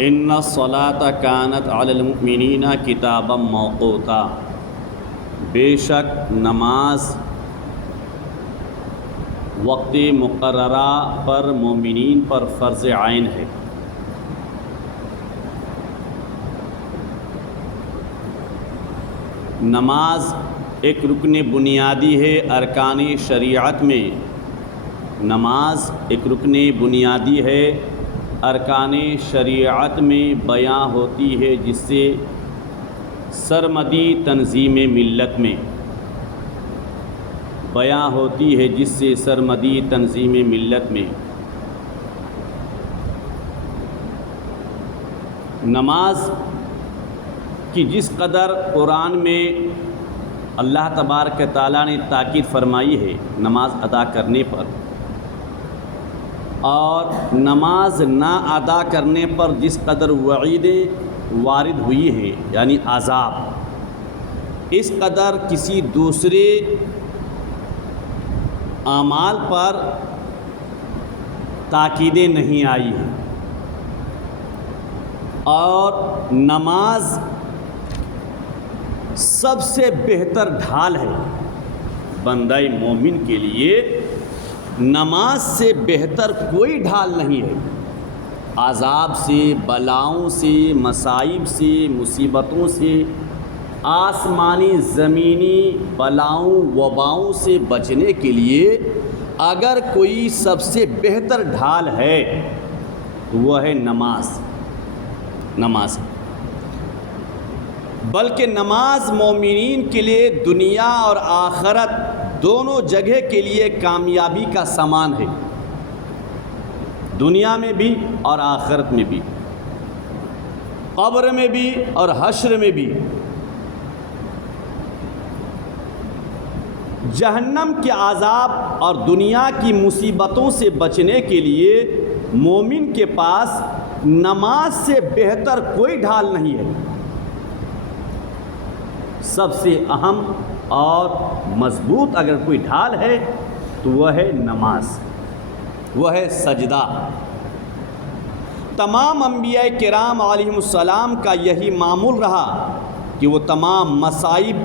ان الصلاۃ کانت علی المؤمنین کتابا موقوتا، بے شک نماز وقت مقررہ پر مومنین پر فرض عین ہے۔ نماز ایک رکن بنیادی ہے ارکان شریعت میں، نماز ایک رکن بنیادی ہے ارکان شریعت میں بیان ہوتی ہے، جس سے سرمدی تنظیم ملت میں بیان ہوتی ہے، جس سے سرمدی تنظیم ملت میں نماز کی جس قدر قرآن میں اللہ تبارک تعالیٰ نے تاکید فرمائی ہے نماز ادا کرنے پر، اور نماز نہ ادا کرنے پر جس قدر وعیدیں وارد ہوئی ہے یعنی عذاب، اس قدر کسی دوسرے اعمال پر تاکیدیں نہیں آئی ہیں۔ اور نماز سب سے بہتر ڈھال ہے بندہ مومن کے لیے، نماز سے بہتر کوئی ڈھال نہیں ہے عذاب سے، بلاؤں سے، مصائب سے، مصیبتوں سے، آسمانی زمینی بلاؤں وباؤں سے بچنے کے لیے اگر کوئی سب سے بہتر ڈھال ہے تو وہ ہے نماز۔ بلکہ نماز مومنین کے لیے دنیا اور آخرت دونوں جگہ کے لیے کامیابی کا سامان ہے، دنیا میں بھی اور آخرت میں بھی، قبر میں بھی اور حشر میں بھی۔ جہنم کے عذاب اور دنیا کی مصیبتوں سے بچنے کے لیے مومن کے پاس نماز سے بہتر کوئی ڈھال نہیں ہے۔ سب سے اہم اور مضبوط اگر کوئی ڈھال ہے تو وہ ہے نماز، وہ ہے سجدہ۔ تمام انبیاء کرام علیہم السلام کا یہی معمول رہا کہ وہ تمام مصائب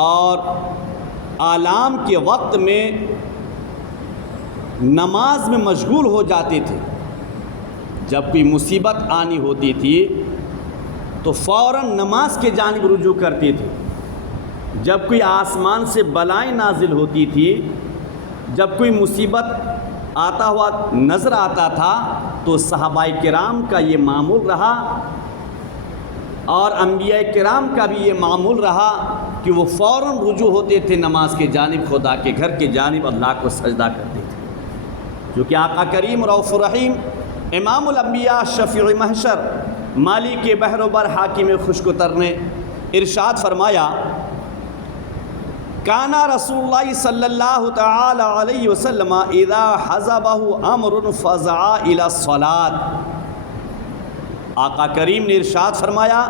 اور آلام کے وقت میں نماز میں مشغول ہو جاتے تھے۔ جب کوئی مصیبت آنی ہوتی تھی تو فوراً نماز کے جانب رجوع کرتے تھے۔ جب کوئی آسمان سے بلائیں نازل ہوتی تھی، جب کوئی مصیبت آتا ہوا نظر آتا تھا تو صحابہ کرام کا یہ معمول رہا اور انبیاء کرام کا بھی یہ معمول رہا کہ وہ فوراً رجوع ہوتے تھے نماز کے جانب، خدا کے گھر کے جانب اللہ کو سجدہ کرتے تھے، کیونکہ آقا کریم رؤوف رحیم امام الانبیاء شفیع محشر مالک بحر و بر حاکم خشک نے ارشاد فرمایا، کانا رسول اللہ صلی اللہ تعالی علیہ وسلم اذا حزبہ امر فزع الی الصلاۃ۔ آقا کریم نے ارشاد فرمایا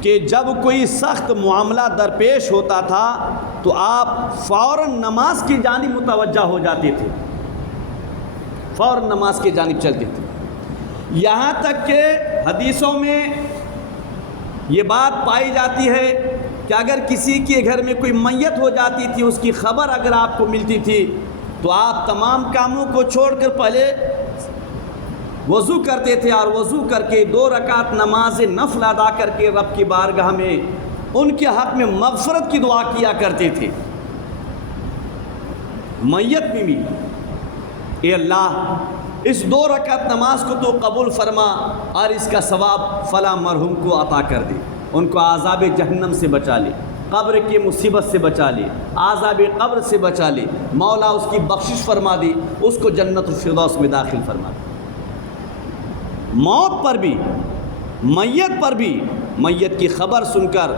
کہ جب کوئی سخت معاملہ درپیش ہوتا تھا تو آپ فوراً نماز کی جانب متوجہ ہو جاتے تھے، فوراً نماز کی جانب چلتے تھے۔ یہاں تک کہ حدیثوں میں یہ بات پائی جاتی ہے کہ اگر کسی کے گھر میں کوئی میت ہو جاتی تھی، اس کی خبر اگر آپ کو ملتی تھی تو آپ تمام کاموں کو چھوڑ کر پہلے وضو کرتے تھے اور وضو کر کے 2 رکعت نماز نفل ادا کر کے رب کی بارگاہ میں ان کے حق میں مغفرت کی دعا کیا کرتے تھے۔ میت میں بھی اے اللہ اس 2 رکعت نماز کو تو قبول فرما اور اس کا ثواب فلاں مرحوم کو عطا کر دے، ان کو عذاب جہنم سے بچا لے، قبر کی مصیبت سے بچا لے، عذاب قبر سے بچا لے، مولا اس کی بخشش فرما دے، اس کو جنت الفردوس میں داخل فرما دے۔ موت پر بھی، میت پر بھی، میت کی خبر سن کر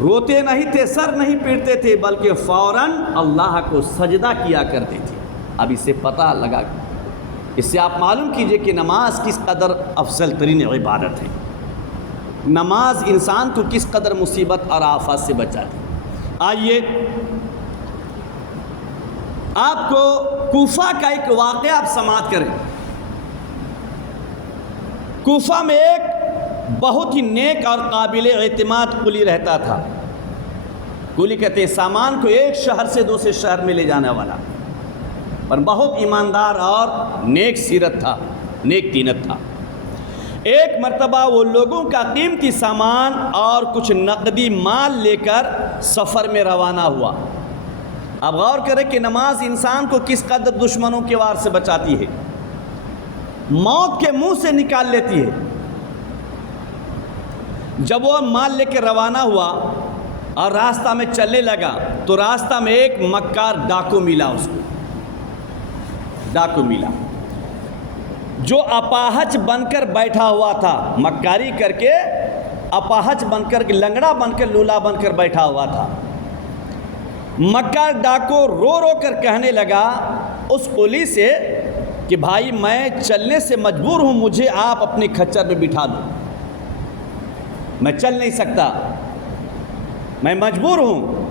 روتے نہیں تھے، سر نہیں پیٹتے تھے، بلکہ فوراً اللہ کو سجدہ کیا کرتے تھے۔ اب اس سے پتہ لگا، اس سے آپ معلوم کیجئے کہ نماز کس قدر افضل ترین عبادت ہے، نماز انسان کو کس قدر مصیبت اور آفات سے بچاتی۔ آئیے آپ کو کوفہ کا ایک واقعہ آپ سماعت کریں۔ کوفہ میں ایک بہت ہی نیک اور قابل اعتماد قلی رہتا تھا. قلی کہتے ہیں سامان کو ایک شہر سے دوسرے شہر میں لے جانے والا، پر بہت ایماندار اور نیک سیرت تھا، نیک تینت تھا. ایک مرتبہ وہ لوگوں کا قیمتی سامان اور کچھ نقدی مال لے کر سفر میں روانہ ہوا. اب غور کریں کہ نماز انسان کو کس قدر دشمنوں کے وار سے بچاتی ہے، موت کے منہ سے نکال لیتی ہے. جب وہ مال لے کے روانہ ہوا اور راستہ میں چلنے لگا تو راستہ میں ایک مکار ڈاکو ملا. اس کو ڈاکو ملا جو اپاہج بن کر بیٹھا ہوا تھا، مکاری کر کے اپاہج بن کر، لنگڑا بن کر، لولا بن کر بیٹھا ہوا تھا. مکار ڈاکو رو رو کر کہنے لگا اس قلی سے کہ بھائی میں چلنے سے مجبور ہوں، مجھے آپ اپنے کھچر میں بٹھا دو، میں چل نہیں سکتا، میں مجبور ہوں،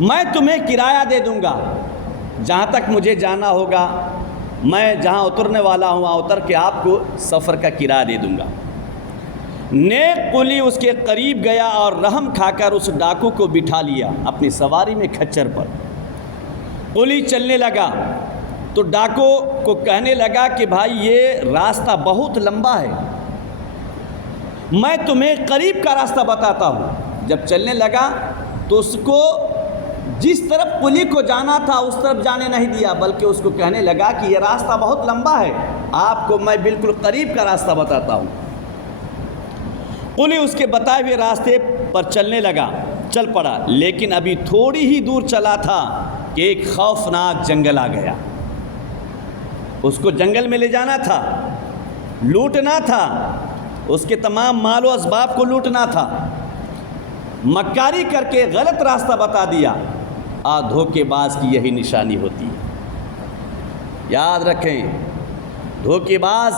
میں تمہیں کرایہ دے دوں گا، جہاں تک مجھے جانا ہوگا میں جہاں اترنے والا ہوں وہاں اتر کے آپ کو سفر کا کرایہ دے دوں گا. نیک قلی اس کے قریب گیا اور رحم کھا کر اس ڈاکو کو بٹھا لیا اپنی سواری میں کھچر پر. قلی چلنے لگا تو ڈاکو کو کہنے لگا کہ بھائی یہ راستہ بہت لمبا ہے، میں تمہیں قریب کا راستہ بتاتا ہوں. جب چلنے لگا تو اس کو جس طرف قلی کو جانا تھا اس طرف جانے نہیں دیا، بلکہ اس کو کہنے لگا کہ یہ راستہ بہت لمبا ہے، آپ کو میں بالکل قریب کا راستہ بتاتا ہوں. قلی اس کے بتائے ہوئے راستے پر چلنے لگا، چل پڑا، لیکن ابھی تھوڑی ہی دور چلا تھا کہ ایک خوفناک جنگل آ گیا. اس کو جنگل میں لے جانا تھا، لوٹنا تھا، اس کے تمام مال و اسباب کو لوٹنا تھا. مکاری کر کے غلط راستہ بتا دیا. دھوکے باز کی یہی نشانی ہوتی ہے. یاد رکھیں، دھوکے باز،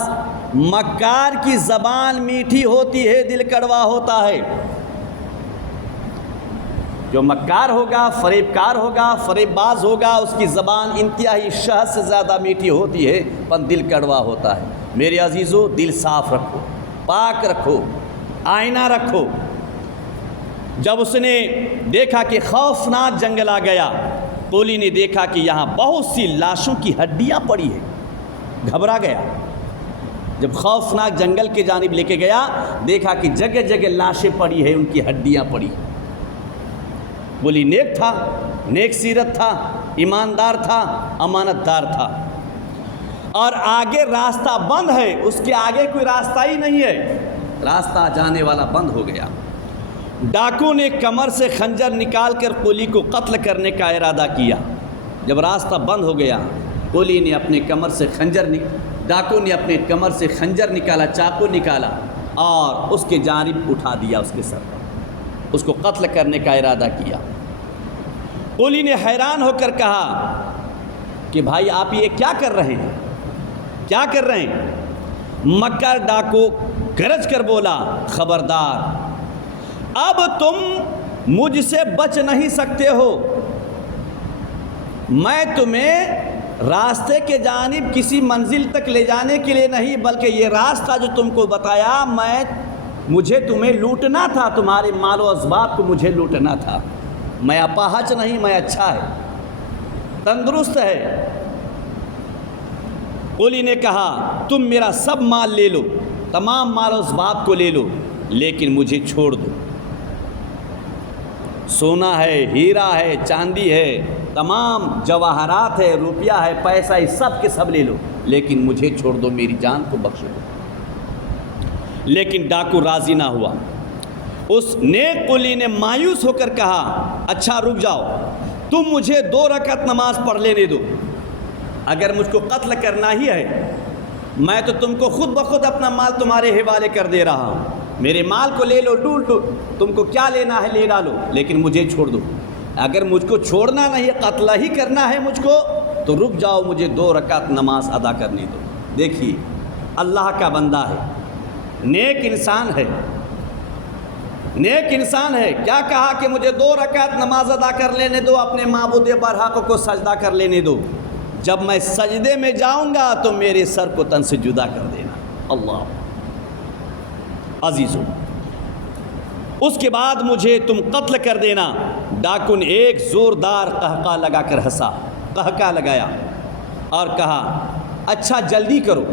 مکار کی زبان میٹھی ہوتی ہے، دل کڑوا ہوتا ہے. جو مکار ہوگا، فریب کار ہوگا، فریب باز ہوگا، اس کی زبان انتہائی شہد سے زیادہ میٹھی ہوتی ہے پر دل کڑوا ہوتا ہے. میرے عزیزو، دل صاف رکھو، پاک رکھو، آئینہ رکھو. جب اس نے دیکھا کہ خوفناک جنگل آ گیا، قلی نے دیکھا کہ یہاں بہت سی لاشوں کی ہڈیاں پڑی ہیں، گھبرا گیا. جب خوفناک جنگل کے جانب لے کے گیا، دیکھا کہ جگہ جگہ لاشیں پڑی ہیں، ان کی ہڈیاں پڑی. قلی نیک تھا، نیک سیرت تھا، ایماندار تھا، امانت دار تھا، اور آگے راستہ بند ہے، اس کے آگے کوئی راستہ ہی نہیں ہے، راستہ جانے والا بند ہو گیا. ڈاکو نے کمر سے خنجر نکال کر قلی کو قتل کرنے کا ارادہ کیا. جب راستہ بند ہو گیا، قلی نے اپنے کمر سے ڈاکو نے اپنے کمر سے خنجر نکالا، چاقو نکالا اور اس کے جانب اٹھا دیا، اس کے سر پر اس کو قتل کرنے کا ارادہ کیا. قلی نے حیران ہو کر کہا کہ بھائی آپ یہ کیا کر رہے ہیں، کیا کر رہے ہیں؟ مکر ڈاکو گرج کر بولا، خبردار، اب تم مجھ سے بچ نہیں سکتے ہو، میں تمہیں راستے کے جانب کسی منزل تک لے جانے کے لیے نہیں، بلکہ یہ راستہ جو تم کو بتایا، مجھے تمہیں لوٹنا تھا، تمہارے مال و اسباب کو مجھے لوٹنا تھا. میں اپاہج نہیں، میں اچھا ہے، تندرست ہے. قلی نے کہا تم میرا سب مال لے لو، تمام مال و اسباب کو لے لو، لیکن مجھے چھوڑ دو. سونا ہے، ہیرا ہے، چاندی ہے، تمام جواہرات ہے، روپیہ ہے، پیسہ ہے، سب کے سب لے لو، لیکن مجھے چھوڑ دو، میری جان کو بخش دو. لیکن ڈاکو راضی نہ ہوا. اس نیک قلی نے مایوس ہو کر کہا اچھا رک جاؤ، تم مجھے 2 رکعت نماز پڑھ لینے دو. اگر مجھ کو قتل کرنا ہی ہے، میں تو تم کو خود بخود اپنا مال تمہارے حوالے کر دے رہا ہوں، میرے مال کو لے لو، ڈول ڈول، تم کو کیا لینا ہے لے ڈالو، لیکن مجھے چھوڑ دو. اگر مجھ کو چھوڑنا نہیں، قتل ہی کرنا ہے مجھ کو، تو رک جاؤ، مجھے 2 رکعت نماز ادا کرنے دو. دیکھیے، اللہ کا بندہ ہے، نیک انسان ہے، نیک انسان ہے. کیا کہا کہ مجھے 2 رکعت نماز ادا کر لینے دو، اپنے معبود برحق کو سجدہ کر لینے دو، جب میں سجدے میں جاؤں گا تو میرے سر کو تن سے جدا کر دینا. اللہ عزیزو، اس کے بعد مجھے تم قتل کر دینا۔ ڈاکو نے ایک زوردار قہقہ لگا کر ہنسا، قہقہ لگایا اور کہا اچھا جلدی کرو،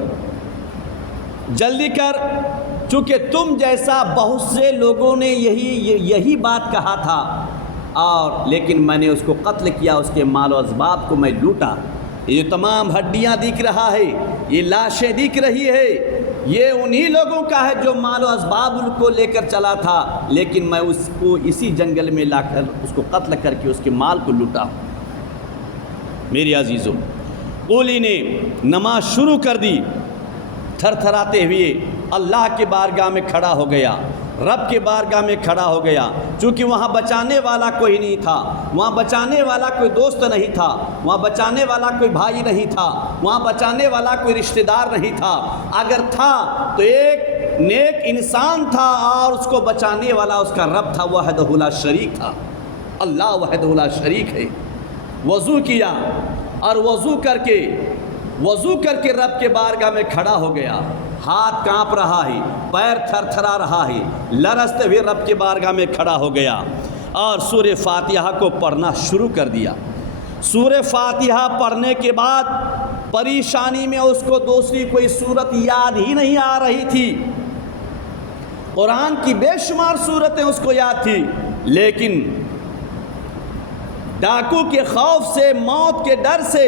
جلدی کر، چونکہ تم جیسا بہت سے لوگوں نے یہی بات کہا تھا، اور لیکن میں نے اس کو قتل کیا، اس کے مال و اسباب کو میں لوٹا۔ یہ تمام ہڈیاں دکھ رہا ہے، یہ لاشیں دکھ رہی ہے، یہ انہی لوگوں کا ہے جو مال و اسباب ان کو لے کر چلا تھا، لیکن میں اس کو اسی جنگل میں لا کر اس کو قتل کر کے اس کے مال کو لوٹا۔ میری عزیزوں، قولی نے نماز شروع کر دی، تھر تھراتے ہوئے اللہ کے بارگاہ میں کھڑا ہو گیا، رب کے بارگاہ میں کھڑا ہو گیا، چونکہ وہاں بچانے والا کوئی نہیں تھا، وہاں بچانے والا کوئی دوست نہیں تھا، وہاں بچانے والا کوئی بھائی نہیں تھا، وہاں بچانے والا کوئی رشتہ دار نہیں تھا، اگر تھا تو ایک نیک انسان تھا، اور اس کو بچانے والا اس کا رب تھا، وحدہ لا شریک تھا، اللہ وحدہ لا شریک ہے۔ وضو کیا اور وضو کر کے رب کے بارگاہ میں کھڑا ہو گیا، ہاتھ کانپ رہا ہے، پیر تھر تھرا رہا ہے، لرزتے ہوئے رب کے بارگاہ میں کھڑا ہو گیا اور سورہ فاتحہ کو پڑھنا شروع کر دیا۔ سورہ فاتحہ پڑھنے کے بعد پریشانی میں اس کو دوسری کوئی صورت یاد ہی نہیں آ رہی تھی، قرآن کی بے شمار صورتیں اس کو یاد تھی، لیکن ڈاکو کے خوف سے، موت کے ڈر سے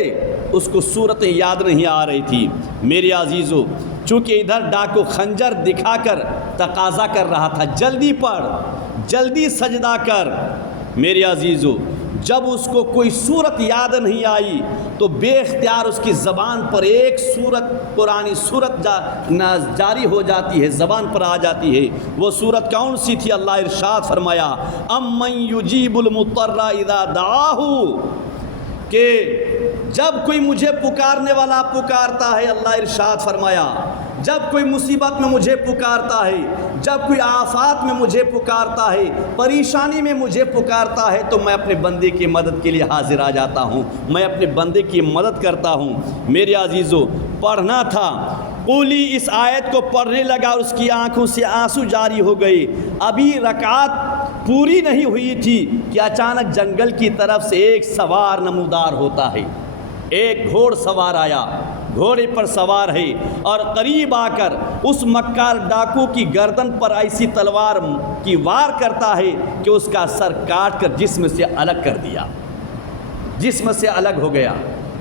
اس کو صورتیں یاد نہیں آ رہی تھی۔ میرے عزیزو، چونکہ ادھر ڈاکو خنجر دکھا کر تقاضا کر رہا تھا جلدی پڑھ، جلدی سجدہ کر۔ میرے عزیزو، جب اس کو کوئی صورت یاد نہیں آئی تو بے اختیار اس کی زبان پر ایک صورت، قرآنی صورت جاری ہو جاتی ہے، زبان پر آ جاتی ہے۔ وہ صورت کون سی تھی؟ اللہ ارشاد فرمایا امن یجیب المضطر اذا دعاہ، کہ جب کوئی مجھے پکارنے والا پکارتا ہے، اللہ ارشاد فرمایا جب کوئی مصیبت میں مجھے پکارتا ہے، جب کوئی آفات میں مجھے پکارتا ہے، پریشانی میں مجھے پکارتا ہے، تو میں اپنے بندے کی مدد کے لیے حاضر آ جاتا ہوں، میں اپنے بندے کی مدد کرتا ہوں۔ میرے عزیزو، پڑھنا تھا، قولی اس آیت کو پڑھنے لگا اور اس کی آنکھوں سے آنسو جاری ہو گئے۔ ابھی رکعت پوری نہیں ہوئی تھی کہ اچانک جنگل کی طرف سے ایک سوار نمودار ہوتا ہے، ایک گھوڑ سوار آیا، گھوڑے پر سوار ہے، اور قریب آ کر اس مکار ڈاکو کی گردن پر ایسی تلوار کی وار کرتا ہے کہ اس کا سر کاٹ کر جسم سے الگ کر دیا، جسم سے الگ ہو گیا۔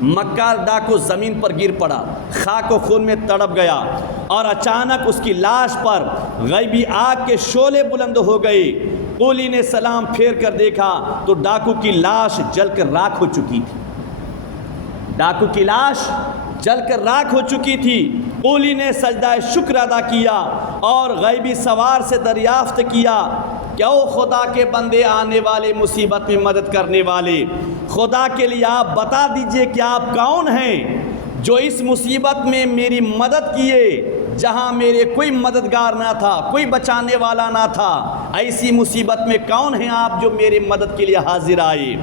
مکار ڈاکو زمین پر گر پڑا، خاک و خون میں تڑپ گیا، اور اچانک اس کی لاش پر غیبی آگ کے شعلے بلند ہو گئے۔ قولی نے سلام پھیر کر دیکھا تو ڈاکو کی لاش جل کر راکھ ہو چکی تھی، ڈاکو کی لاش جل کر راکھ ہو چکی تھی۔ قولی نے سجدہ شکر ادا کیا اور غیبی سوار سے دریافت کیا کہ او خدا کے بندے، آنے والے مصیبت میں مدد کرنے والے، خدا کے لیے آپ بتا دیجئے کہ آپ کون ہیں جو اس مصیبت میں میری مدد کیے جہاں میرے کوئی مددگار نہ تھا، کوئی بچانے والا نہ تھا۔ ایسی مصیبت میں کون ہیں آپ جو میرے مدد کے لیے حاضر آئے،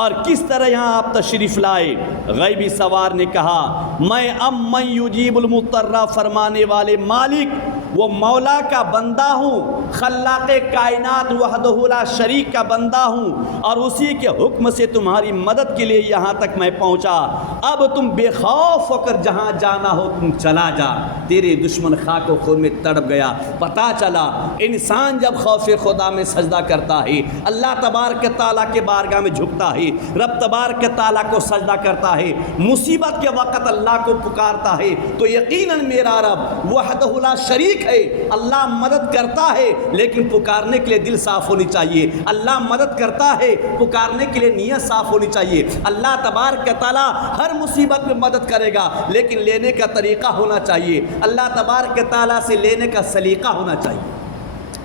اور کس طرح یہاں آپ تشریف لائے؟ غیبی سوار نے کہا میں من یجیب المضطر، فرمانے والے مالک، وہ مولا کا بندہ ہوں، خلاق کائنات وحدہ لا شریک کا بندہ ہوں، اور اسی کے حکم سے تمہاری مدد کے لیے یہاں تک میں پہنچا۔ اب تم بے خوف ہو کر جہاں جانا ہو تم چلا جا، تیرے دشمن خاک و خون میں تڑپ گیا۔ پتہ چلا انسان جب خوف خدا میں سجدہ کرتا ہے، اللہ تبارک تعالیٰ کے بارگاہ میں جھکتا ہے، رب تبارک تعالیٰ کو سجدہ کرتا ہے، مصیبت کے وقت اللہ کو پکارتا ہے، تو یقیناً میرا رب وحدہ لا شریک ہے، اللہ مدد کرتا ہے، لیکن پکارنے کے لیے دل صاف ہونی چاہیے۔ اللہ مدد کرتا ہے، پکارنے کے لیے نیت صاف ہونی چاہیے۔ اللہ تبارک تعالیٰ ہر مصیبت میں مدد کرے گا، لیکن لینے کا طریقہ ہونا چاہیے، اللہ تبارک تعالیٰ سے لینے کا سلیقہ ہونا چاہیے۔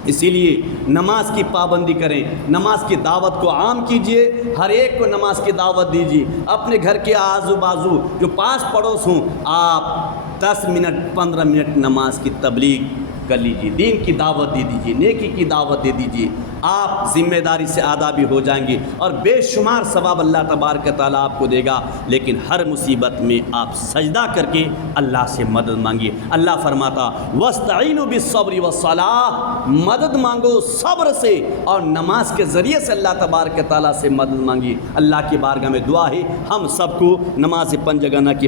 اسی لیے نماز کی پابندی کریں، نماز کی دعوت کو عام کیجئے، ہر ایک کو نماز کی دعوت دیجئے۔ اپنے گھر کے آزو بازو جو پاس پڑوس ہوں، آپ 10 منٹ 15 منٹ نماز کی تبلیغ کر لیجئے، دین کی دعوت دے دیجئے، نیکی کی دعوت دے دیجئے۔ آپ ذمہ داری سے آدھا بھی ہو جائیں گے اور بے شمار ثواب اللہ تبارک تعالیٰ آپ کو دے گا. لیکن ہر مصیبت میں آپ سجدہ کر کے اللہ سے مدد مانگیے. اللہ فرماتا وَاسْتَعِينُوا بِالصَّبْرِ وَالصَّلَاةِ، مدد مانگو صبر سے اور نماز کے ذریعے سے اللہ تبارک تعالیٰ سے مدد مانگیے. اللہ کی بارگاہ میں دعا ہے ہم سب کو نماز پنج گانہ کی